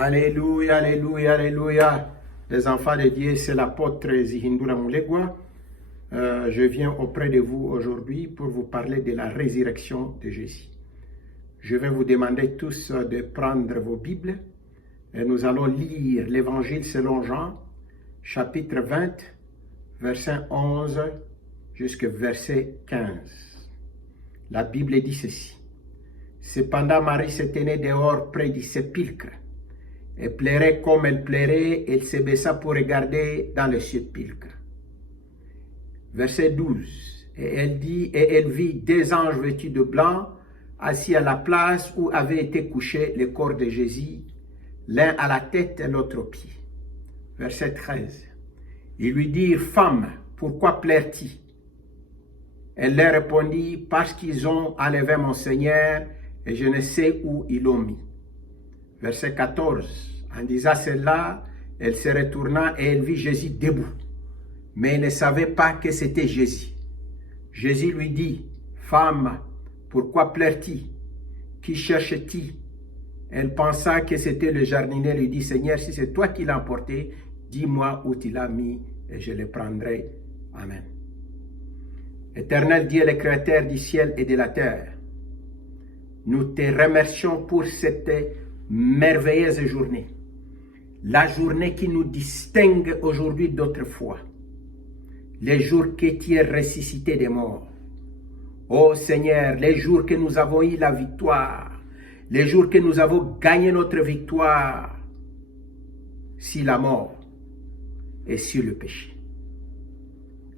Alléluia, alléluia, alléluia. Les enfants de Dieu, c'est l'apôtre Zihindula Mulegwa. Je viens auprès de vous aujourd'hui pour vous parler de la résurrection de Jésus. Je vais vous demander tous de prendre vos Bibles et nous allons lire l'Évangile selon Jean, chapitre 20, verset 11 jusqu'au verset 15. La Bible dit ceci. Cependant, Marie se tenait dehors près du sépulcre. Elle pleurait comme elle pleurait, elle se baissa pour regarder dans le sépulcre. Verset 12. Et elle vit deux anges vêtus de blanc, assis à la place où avait été couché le corps de Jésus, l'un à la tête et l'autre au pied. Verset 13. Ils lui dirent, femme, pourquoi pleures-tu? Elle leur répondit, parce qu'ils ont enlevé mon Seigneur et je ne sais où ils l'ont mis. Verset 14. En disant cela, elle se retourna et elle vit Jésus debout. Mais elle ne savait pas que c'était Jésus. Jésus lui dit, femme, pourquoi pleures-tu? Qui cherches-tu? Elle pensa que c'était le jardinier, lui dit, Seigneur, si c'est toi qui l'as emporté, dis-moi où tu l'as mis et je le prendrai. Amen. Éternel Dieu, le Créateur du ciel et de la terre, nous te remercions pour cette merveilleuse journée. La journée qui nous distingue aujourd'hui d'autrefois. Les jours que tu es ressuscité des morts. Oh Seigneur, les jours que nous avons eu la victoire. Les jours que nous avons gagné notre victoire sur la mort et sur le péché.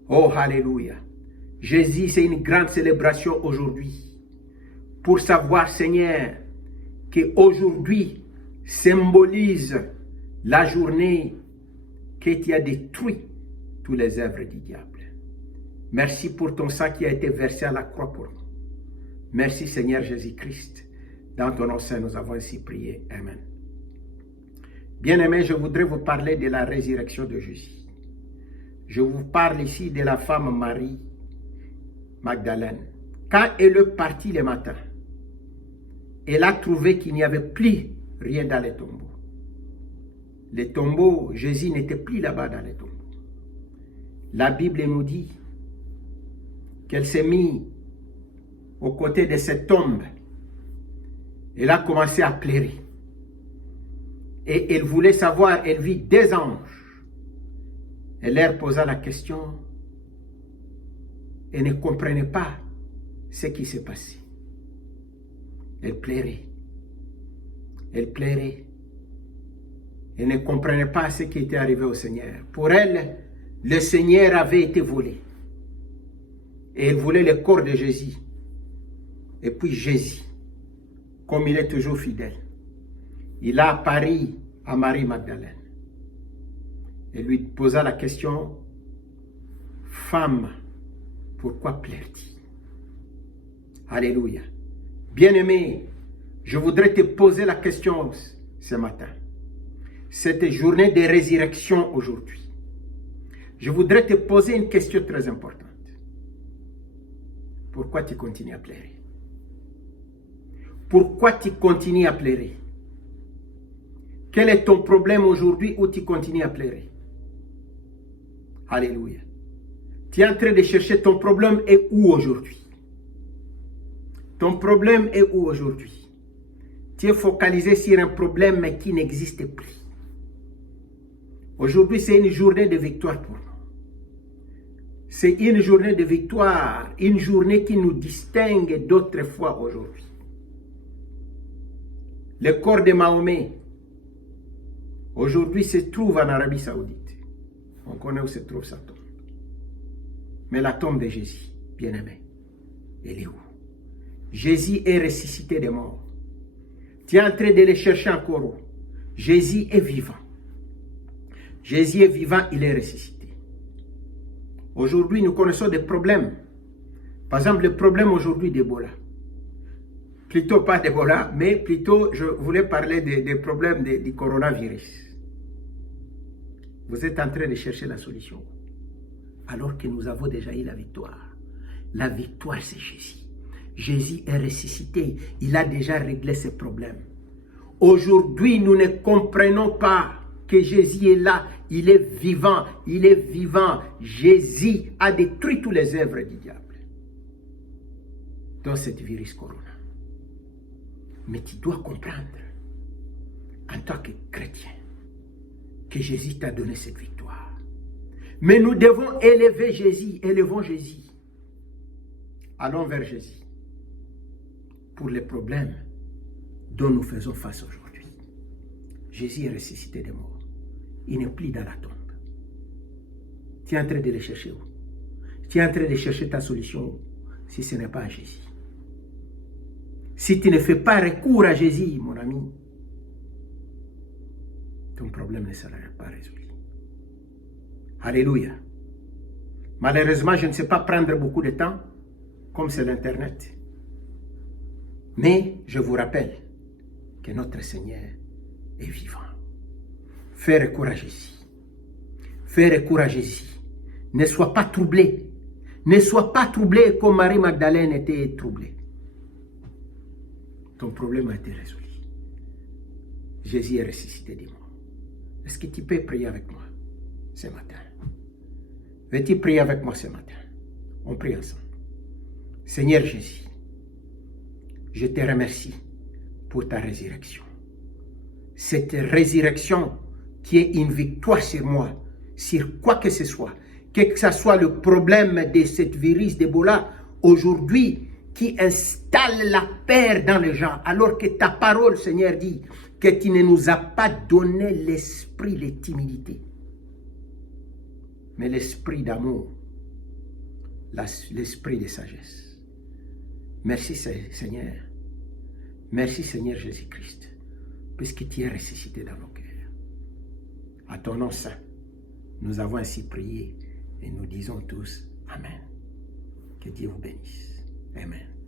Oh, alléluia. Jésus, c'est une grande célébration aujourd'hui. Pour savoir, Seigneur, qu'aujourd'hui symbolise la journée que tu as détruit toutes les œuvres du diable. Merci pour ton sang qui a été versé à la croix pour nous. Merci Seigneur Jésus-Christ. Dans ton nom saint, nous avons ainsi prié. Amen. Bien-aimés, je voudrais vous parler de la résurrection de Jésus. Je vous parle ici de la femme Marie Magdalène. Quand elle est partie le matin, elle a trouvé qu'il n'y avait plus rien dans les tombeaux. Les tombeaux, Jésus n'était plus là-bas dans les tombeaux. La Bible nous dit qu'elle s'est mise aux côtés de cette tombe. Elle a commencé à pleurer. Et elle voulait savoir, elle vit des anges. Elle leur posa la question. Elle ne comprenait pas ce qui s'est passé. Elle pleurait. Elle pleurait. Elle ne comprenait pas ce qui était arrivé au Seigneur. Pour elle, le Seigneur avait été volé. Et elle voulait le corps de Jésus. Et puis Jésus, comme il est toujours fidèle, il a apparu à Marie Magdalène. Et lui posa la question, femme, pourquoi pleures-tu? Alléluia. Bien-aimé, je voudrais te poser la question ce matin. Cette journée de résurrection aujourd'hui. Je voudrais te poser une question très importante. Pourquoi tu continues à pleurer? Pourquoi tu continues à pleurer? Quel est ton problème aujourd'hui où tu continues à pleurer? Alléluia. Tu es en train de chercher ton problème est où aujourd'hui? Ton problème est où aujourd'hui? Tu es focalisé sur un problème mais qui n'existe plus. Aujourd'hui, c'est une journée de victoire pour nous. C'est une journée de victoire, une journée qui nous distingue d'autres fois aujourd'hui. Le corps de Mahomet, aujourd'hui, se trouve en Arabie Saoudite. On connaît où se trouve sa tombe. Mais la tombe de Jésus, bien-aimé, elle est où? Jésus est ressuscité des morts. Tu es en train de le chercher encore où? Jésus est vivant. Jésus est vivant, il est ressuscité. Aujourd'hui, nous connaissons des problèmes. Par exemple, le problème aujourd'hui d'Ebola. Plutôt pas d'Ebola, mais plutôt, je voulais parler des problèmes du coronavirus. Vous êtes en train de chercher la solution. Alors que nous avons déjà eu la victoire. La victoire, c'est Jésus. Jésus est ressuscité. Il a déjà réglé ses problèmes. Aujourd'hui, nous ne comprenons pas que Jésus est là. Il est vivant. Il est vivant. Jésus a détruit toutes les œuvres du diable dans cette virus corona. Mais tu dois comprendre, en tant que chrétien, que Jésus t'a donné cette victoire. Mais nous devons élever Jésus. Élevons Jésus. Allons vers Jésus pour les problèmes dont nous faisons face aujourd'hui. Jésus est ressuscité des morts. Il n'est plus dans la tombe. Tu es en train de le chercher où? Tu es en train de chercher ta solution où? Si ce n'est pas à Jésus. Si tu ne fais pas recours à Jésus, mon ami, ton problème ne sera pas résolu. Alléluia. Malheureusement, je ne sais pas prendre beaucoup de temps, comme c'est l'Internet. Mais je vous rappelle que notre Seigneur est vivant. Fais recours à Jésus. Fais recours à Jésus. Ne sois pas troublé. Ne sois pas troublé comme Marie-Magdalène était troublée. Ton problème a été résolu. Jésus est ressuscité des morts. Est-ce que tu peux prier avec moi ce matin? Veux-tu prier avec moi ce matin? On prie ensemble. Seigneur Jésus, je te remercie pour ta résurrection. Cette résurrection qui est une victoire sur moi, sur quoi que ce soit le problème de ce virus d'Ebola, aujourd'hui, qui installe la peur dans les gens, alors que ta parole, Seigneur, dit que tu ne nous as pas donné l'esprit de timidité, mais l'esprit d'amour, l'esprit de sagesse. Merci Seigneur. Merci Seigneur Jésus-Christ, puisque tu es ressuscité dans nos cœurs. À ton nom saint, nous avons ainsi prié et nous disons tous Amen. Que Dieu vous bénisse. Amen.